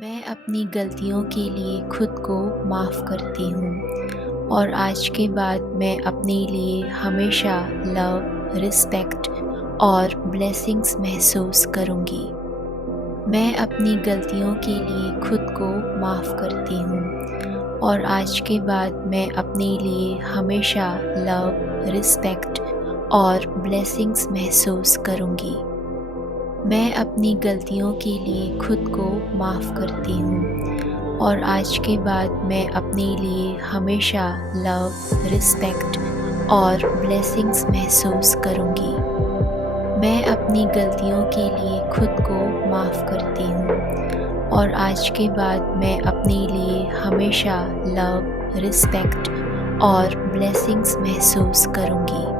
मैं अपनी गलतियों के लिए खुद को माफ़ करती हूँ और आज के बाद मैं अपने लिए हमेशा लव, रिस्पेक्ट और ब्लेसिंग्स महसूस करूँगी। मैं अपनी गलतियों के लिए खुद को माफ़ करती हूँ और आज के बाद मैं अपने लिए हमेशा लव, रिस्पेक्ट और ब्लेसिंग्स महसूस करूँगी। मैं अपनी गलतियों के लिए खुद को माफ़ करती हूँ और आज के बाद मैं अपने लिए हमेशा लव, रिस्पेक्ट और ब्लेसिंग्स महसूस करूँगी। मैं अपनी गलतियों के लिए खुद को माफ़ करती हूँ और आज के बाद मैं अपने लिए हमेशा लव, रिस्पेक्ट और ब्लेसिंग्स महसूस करूँगी।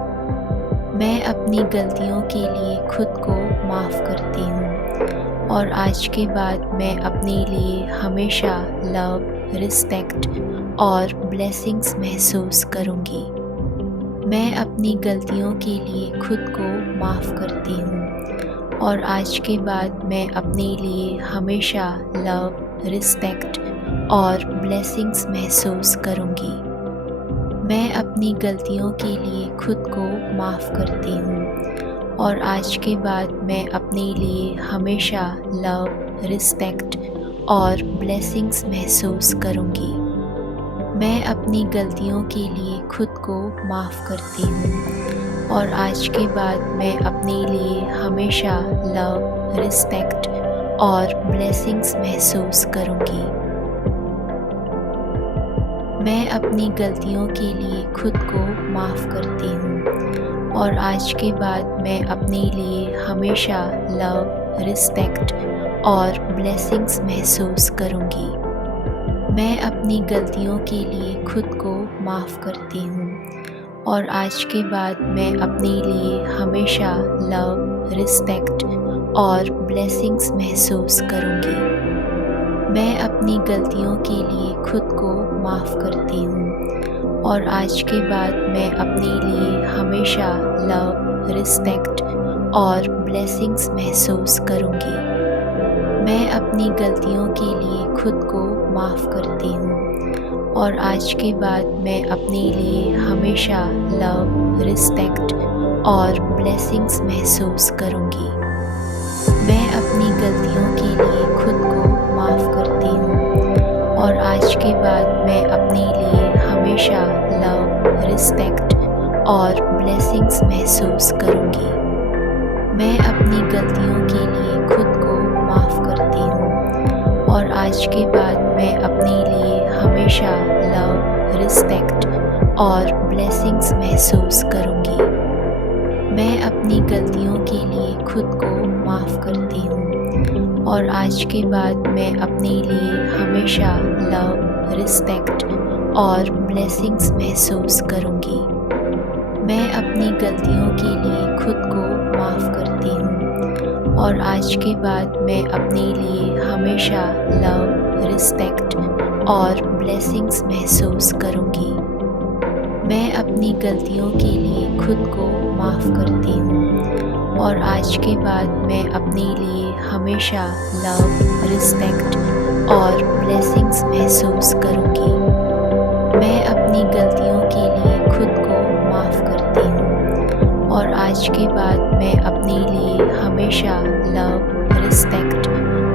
मैं अपनी गलतियों के लिए खुद को माफ़ करती हूँ और आज के बाद मैं अपने लिए हमेशा लव, रिस्पेक्ट और ब्लेसिंग्स महसूस करूँगी। मैं अपनी गलतियों के लिए खुद को माफ़ करती हूँ और आज के बाद मैं अपने लिए हमेशा लव, रिस्पेक्ट और ब्लेसिंग्स महसूस करूँगी। मैं अपनी गलतियों के लिए खुद को माफ़ करती हूँ और आज के बाद मैं अपने लिए हमेशा लव, रिस्पेक्ट और ब्लेसिंग्स महसूस करूँगी। मैं अपनी गलतियों के लिए खुद को माफ़ करती हूँ और आज के बाद मैं अपने लिए हमेशा लव, रिस्पेक्ट और ब्लेसिंग्स महसूस करूँगी। मैं अपनी गलतियों के लिए खुद को माफ़ करती हूँ और आज के बाद मैं अपने लिए हमेशा लव, रिस्पेक्ट और ब्लेसिंग्स महसूस करूँगी। मैं अपनी गलतियों के लिए खुद को माफ़ करती हूँ और आज के बाद मैं अपने लिए हमेशा लव, रिस्पेक्ट और ब्लेसिंग्स महसूस करूँगी। मैं अपनी गलतियों के लिए खुद को माफ़ करती हूँ और आज के बाद मैं अपने लिए हमेशा लव, रिस्पेक्ट और ब्लेसिंग्स महसूस करूँगी। मैं अपनी गलतियों के लिए खुद को माफ़ करती हूँ और आज के बाद मैं अपने लिए हमेशा लव, रिस्पेक्ट और ब्लेसिंग्स महसूस करूँगी। मैं अपनी गलतियों के लिए खुद को माफ़ करती हूँ और आज के बाद मैं अपने लिए हमेशा लव, रिस्पेक्ट और ब्लेसिंग्स महसूस करूँगी। मैं अपनी गलतियों के लिए खुद को माफ़ करती हूँ और आज के बाद मैं अपने लिए हमेशा लव, रिस्पेक्ट और ब्लेसिंग्स महसूस करूँगी। मैं अपनी गलतियों के लिए खुद को माफ़ करती हूँ और आज के बाद मैं अपने लिए हमेशा लव, रिस्पेक्ट और ब्लेसिंग्स महसूस करूँगी। मैं अपनी गलतियों के लिए खुद को माफ़ करती हूँ और आज के बाद मैं अपने लिए हमेशा लव, रिस्पेक्ट और ब्लेसिंग्स महसूस करूँगी। मैं अपनी गलतियों के लिए खुद को माफ़ करती हूँ और आज के बाद मैं अपने लिए हमेशा लव, रिस्पेक्ट और ब्लेसिंग्स महसूस करूँगी। मैं अपनी गलतियों के लिए खुद को माफ़ करती हूँ और आज के बाद मैं अपने लिए हमेशा लव, रिस्पेक्ट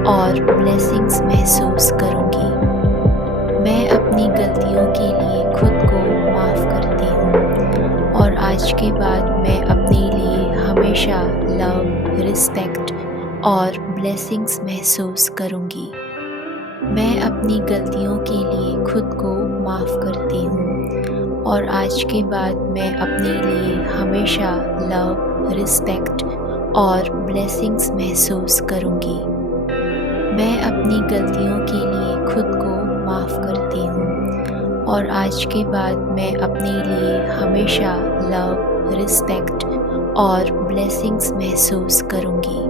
और ब्लेसिंग्स महसूस करूँगी। मैं अपनी गलतियों के लिए खुद को माफ़ करती हूँ और आज के बाद मैं अपने लिए हमेशा लव, रिस्पेक्ट और ब्लेसिंग्स महसूस करूँगी। मैं अपनी गलतियों के लिए खुद को माफ़ करती हूँ और आज के बाद मैं अपने लिए हमेशा लव, रिस्पेक्ट और ब्लेसिंग्स महसूस करूँगी। मैं अपनी गलतियों के लिए खुद को माफ़ करती हूँ और आज के बाद मैं अपने लिए हमेशा लव, रिस्पेक्ट और ब्लेसिंग्स महसूस करूँगी।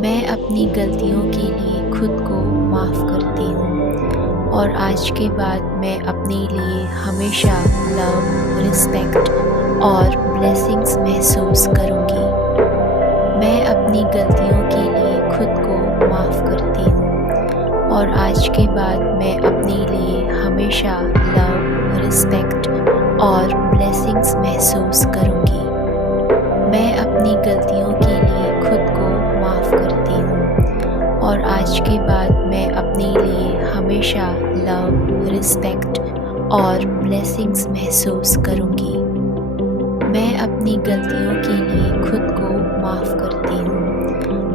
मैं अपनी गलतियों के लिए खुद को माफ़ करती हूँ और आज के बाद मैं अपने लिए हमेशा लव, रिस्पेक्ट और ब्लेसिंग्स महसूस करूँगी। मैं अपनी गलतियों के लिए खुद को माफ़ करती हूँ और आज के बाद मैं अपने लिए हमेशा लव, रिस्पेक्ट और ब्लेसिंग्स महसूस करूँगी। मैं अपनी गलतियों के लिए खुद को माफ़ करती हूँ और आज के बाद मैं अपने लिए हमेशा लव, रिस्पेक्ट और ब्लेसिंग्स महसूस करूँगी। मैं अपनी गलतियों के लिए खुद को माफ़ करती हूँ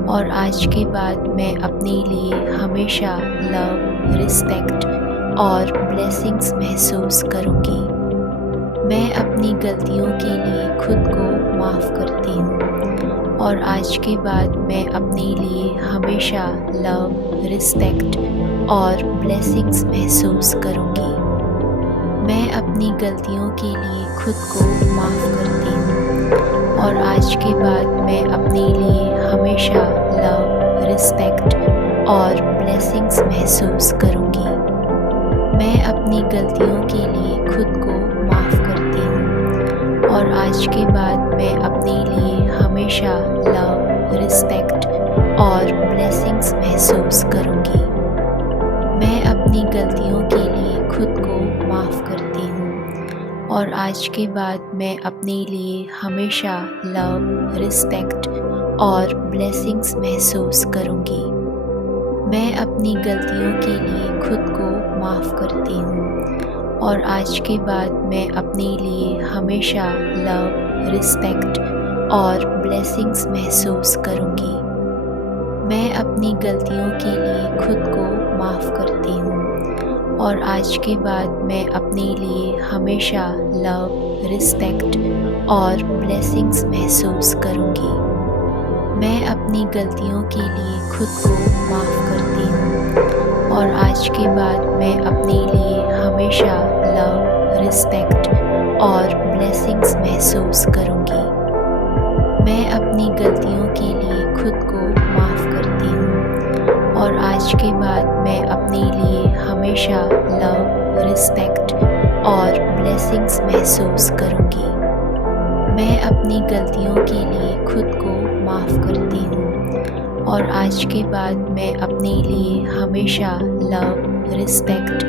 और आज के बाद मैं अपने लिए हमेशा लव, रिस्पेक्ट और ब्लेसिंग्स महसूस करूँगी। मैं अपनी गलतियों के लिए खुद को माफ़ करती हूँ और आज के बाद मैं अपने लिए हमेशा लव, रिस्पेक्ट और ब्लेसिंग्स महसूस करूँगी। मैं अपनी गलतियों के लिए खुद को माफ़ करती हूँ और आज के बाद मैं अपने लिए हमेशा लव, रिस्पेक्ट और ब्लेसिंग्स महसूस करूँगी। मैं अपनी गलतियों के लिए खुद को माफ़ करती हूँ और आज के बाद मैं अपने लिए हमेशा लव, रिस्पेक्ट और ब्लेसिंग्स महसूस करूँगी। मैं अपनी गलतियों के लिए खुद को माफ़ करती हूँ और आज के बाद मैं अपने लिए हमेशा लव, रिस्पेक्ट और ब्लेसिंग्स महसूस करूँगी। मैं अपनी गलतियों के लिए खुद को माफ़ करती हूँ और आज के बाद मैं अपने लिए हमेशा लव, रिस्पेक्ट और ब्लेसिंग्स महसूस करूँगी। मैं अपनी गलतियों के लिए खुद को माफ़ करती हूँ और आज के बाद मैं अपने लिए हमेशा लव, रिस्पेक्ट और ब्लेसिंग्स महसूस करूँगी। मैं अपनी गलतियों के लिए खुद को माफ़ करती हूँ और आज के बाद मैं अपने लिए हमेशा लव, रिस्पेक्ट और ब्लेसिंग्स महसूस करूँगी। मैं अपनी गलतियों के लिए खुद को माफ़ करती हूँ और आज के बाद मैं अपने लिए हमेशा लव, रिस्पेक्ट और ब्लेसिंग्स महसूस करूँगी। मैं अपनी गलतियों के लिए खुद को माफ़ करती हूँ और आज के बाद मैं अपने लिए हमेशा लव, रिस्पेक्ट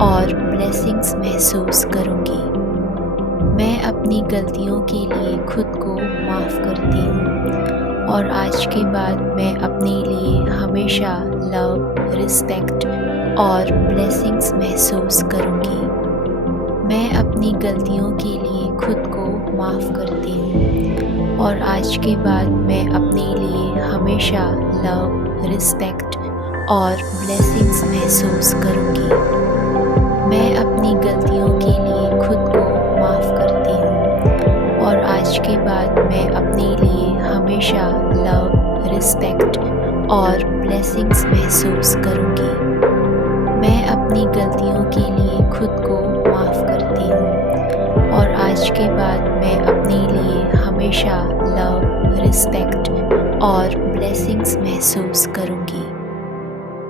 और ब्लेसिंग्स महसूस करूँगी। मैं अपनी गलतियों के लिए खुद को माफ़ करती हूँ और आज के बाद मैं अपने लिए हमेशा लव, रिस्पेक्ट और ब्लेसिंग्स महसूस करूँगी। मैं अपनी गलतियों के लिए खुद को माफ़ करती हूँ और आज के बाद मैं अपने लिए हमेशा लव, रिस्पेक्ट और ब्लेसिंग्स महसूस करूँगी। मैं अपनी गलतियों के लिए खुद को माफ़ करती हूँ और आज के बाद मैं अपने लिए हमेशा लव, रिस्पेक्ट और ब्लेसिंग्स महसूस करूँगी। मैं अपनी गलतियों के लिए खुद को माफ़ करती हूँ और आज के बाद मैं अपने लिए हमेशा लव, रिस्पेक्ट और ब्लेसिंग्स महसूस करूँगी।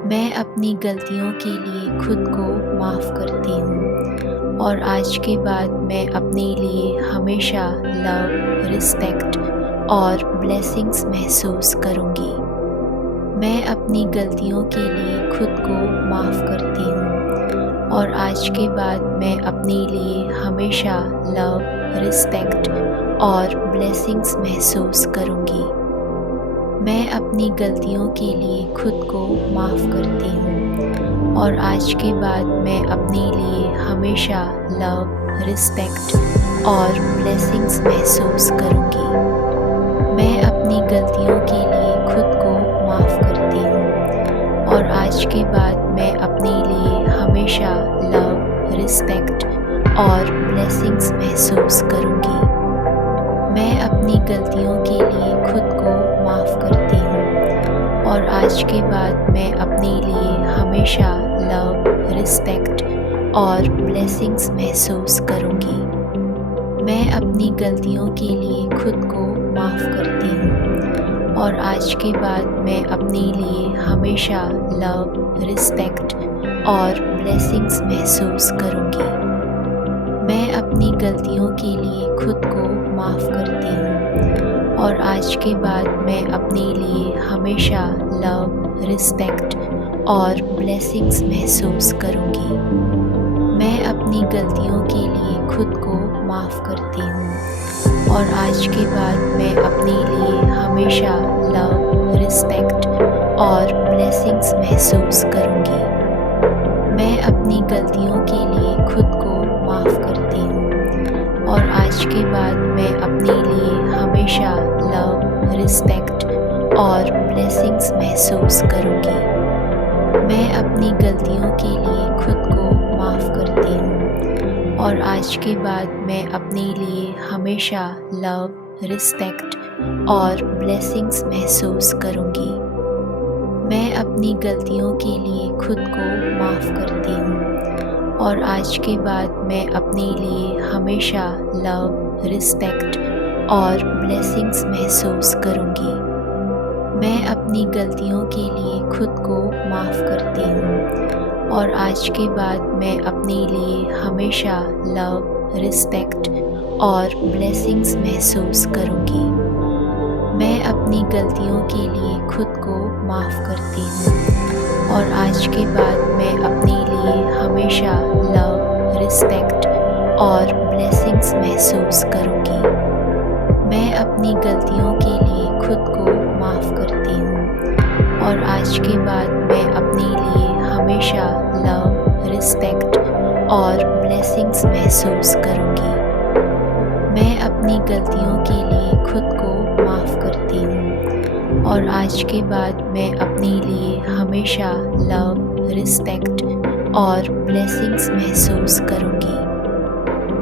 मैं अपनी गलतियों के लिए खुद को माफ़ करती हूँ और आज के बाद मैं अपने लिए हमेशा लव, रिस्पेक्ट और ब्लेसिंग्स महसूस करूँगी। मैं अपनी गलतियों के लिए खुद को माफ़ करती हूँ और आज के बाद मैं अपने लिए हमेशा लव, रिस्पेक्ट और ब्लेसिंग्स महसूस करूँगी। मैं अपनी गलतियों के लिए खुद को माफ़ करती हूँ और आज के बाद मैं अपने लिए हमेशा लव, रिस्पेक्ट और ब्लेसिंग्स महसूस करूँगी। मैं अपनी गलतियों के लिए खुद को माफ़ करती हूँ और आज के बाद मैं अपने लिए हमेशा लव, रिस्पेक्ट और ब्लेसिंग्स महसूस करूँगी। मैं अपनी गलतियों के लिए खुद को माफ़ करती हूँ और आज के बाद मैं अपने लिए हमेशा लव, रिस्पेक्ट और ब्लेसिंग्स महसूस करूँगी। मैं अपनी गलतियों के लिए खुद को माफ़ करती हूँ और आज के बाद मैं अपने लिए हमेशा लव, रिस्पेक्ट और ब्लेसिंग्स महसूस करूँगी। मैं अपनी गलतियों के लिए खुद को माफ़ करती हूँ और आज के बाद मैं अपने लिए हमेशा लव, रिस्पेक्ट और ब्लेसिंग्स महसूस करूँगी। मैं अपनी गलतियों के लिए खुद को माफ़ करती हूँ और आज के बाद मैं अपने लिए हमेशा लव, रिस्पेक्ट और ब्लेसिंग्स महसूस करूँगी। मैं अपनी गलतियों के लिए खुद को माफ़ करती हूँ और आज के बाद मैं अपने लिए हमेशा लव, रिस्पेक्ट और ब्लेसिंग्स महसूस करूँगी। मैं अपनी गलतियों के लिए खुद को माफ़ करती हूँ और आज के बाद मैं अपने लिए हमेशा लव, रिस्पेक्ट और ब्लेसिंग्स महसूस करूँगी। मैं अपनी गलतियों के लिए खुद को माफ़ करती हूँ और आज के बाद मैं अपने लिए हमेशा लव, रिस्पेक्ट और ब्लेसिंग्स महसूस करूँगी। मैं अपनी गलतियों के लिए खुद को माफ़ करती हूँ और आज के बाद मैं अपने लिए हमेशा लव, रिस्पेक्ट और ब्लेसिंग्स महसूस करूँगी। मैं अपनी गलतियों के लिए खुद को माफ़ करती हूँ और आज के बाद मैं अपने लिए हमेशा लव, रिस्पेक्ट और ब्लेसिंग्स महसूस करूँगी। मैं अपनी गलतियों के लिए खुद को माफ़ करती हूँ और आज के बाद मैं अपने लिए हमेशा लव, रिस्पेक्ट और ब्लेसिंग्स महसूस करूँगी। मैं अपनी गलतियों के लिए खुद को माफ़ करती हूँ और आज के बाद मैं अपने लिए हमेशा लव, रिस्पेक्ट और ब्लेसिंग्स महसूस करूँगी।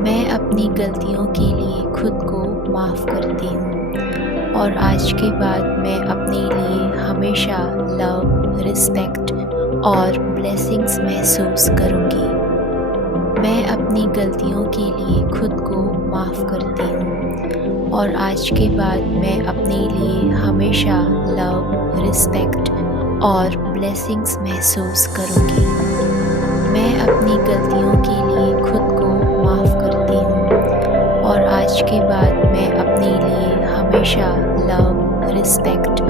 मैं अपनी गलतियों के लिए खुद को माफ़ करती हूँ और आज के बाद मैं अपने लिए हमेशा लव, रिस्पेक्ट और ब्लेसिंग्स महसूस करूँगी। मैं अपनी गलतियों के लिए खुद को माफ़ करती हूँ और आज के बाद मैं अपने लिए हमेशा लव, रिस्पेक्ट और ब्लेसिंग्स महसूस करूँगी। मैं अपनी गलतियों के लिए खुद को माफ़ करती हूँ और आज के बाद मैं अपने लिए हमेशा लव, रिस्पेक्ट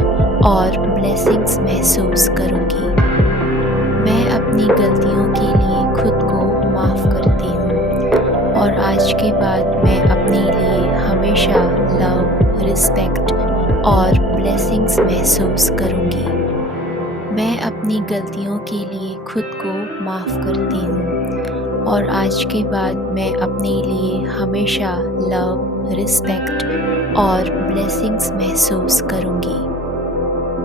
और ब्लेसिंग्स महसूस करूँगी। मैं अपनी गलतियों के लिए खुद को माफ़ करती हूँ और आज के बाद मैं अपने लिए हमेशा लव, रिस्पेक्ट और ब्लेसिंग्स महसूस करूँगी। मैं अपनी गलतियों के लिए खुद को माफ़ करती हूँ और आज के बाद मैं अपने लिए हमेशा लव, रिस्पेक्ट और ब्लेसिंग्स महसूस करूँगी।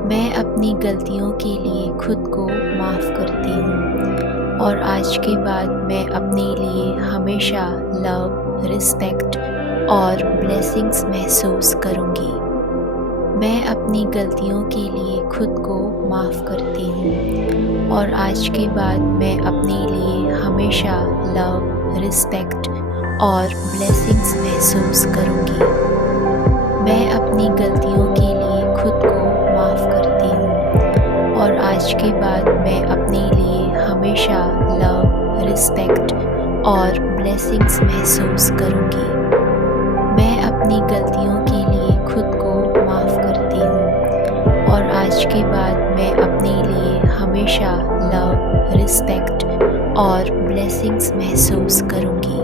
मैं अपनी गलतियों के लिए खुद को माफ़ करती हूँ और आज के बाद मैं अपने लिए हमेशा लव, रिस्पेक्ट और ब्लेसिंग्स महसूस करूँगी। मैं अपनी गलतियों के लिए खुद को माफ़ करती हूँ और आज के बाद मैं अपने लिए हमेशा लव, रिस्पेक्ट और ब्लेसिंग्स महसूस करूँगी। मैं अपनी गलतियों के लिए खुद को माफ़ करती हूँ और आज के बाद मैं अपने लिए हमेशा लव, रिस्पेक्ट और ब्लेसिंग्स महसूस करूँगी। मैं अपनी गलतियों के लिए खुद को माफ़ करती हूँ और आज के बाद मैं अपने लिए हमेशा लव, रिस्पेक्ट और ब्लेसिंग्स महसूस करूँगी।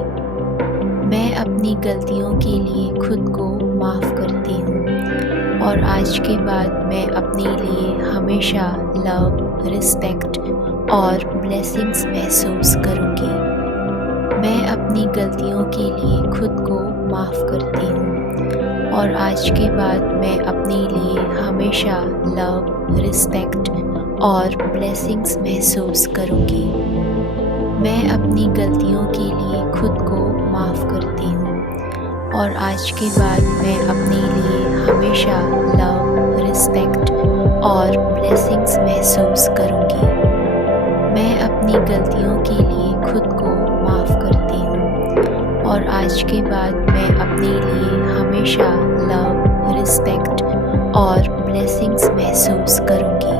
मैं अपनी गलतियों के लिए खुद को माफ़ करती हूँ और आज के बाद मैं अपने लिए हमेशा लव, रिस्पेक्ट और ब्लेसिंग्स महसूस करूँगी। मैं अपनी गलतियों के लिए खुद को माफ़ करती हूँ और आज के बाद मैं अपने लिए हमेशा लव, रिस्पेक्ट और ब्लेसिंग्स महसूस करूँगी। मैं अपनी गलतियों के लिए खुद को माफ़ करती हूँ और आज के बाद मैं अपने लिए हमेशा लव, रिस्पेक्ट और ब्लेसिंग्स महसूस करूँगी। मैं अपनी गलतियों के लिए खुद को माफ़ करती हूँ और आज के बाद मैं अपने लिए हमेशा लव, रिस्पेक्ट और ब्लेसिंग्स महसूस करूँगी।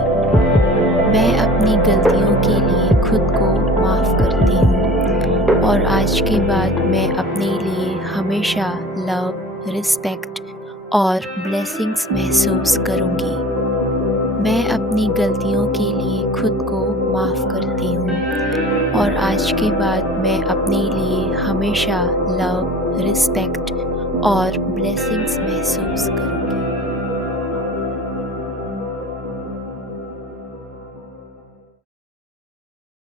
मैं अपनी गलतियों के लिए खुद को माफ़ करती हूँ और आज के बाद मैं अपने लिए हमेशा लव, रिस्पेक्ट और ब्लेसिंग्स महसूस करूँगी। मैं अपनी गलतियों के लिए खुद को माफ़ करती हूँ और आज के बाद मैं अपने लिए हमेशा लव, रिस्पेक्ट और ब्लेसिंग्स महसूस करूँगी।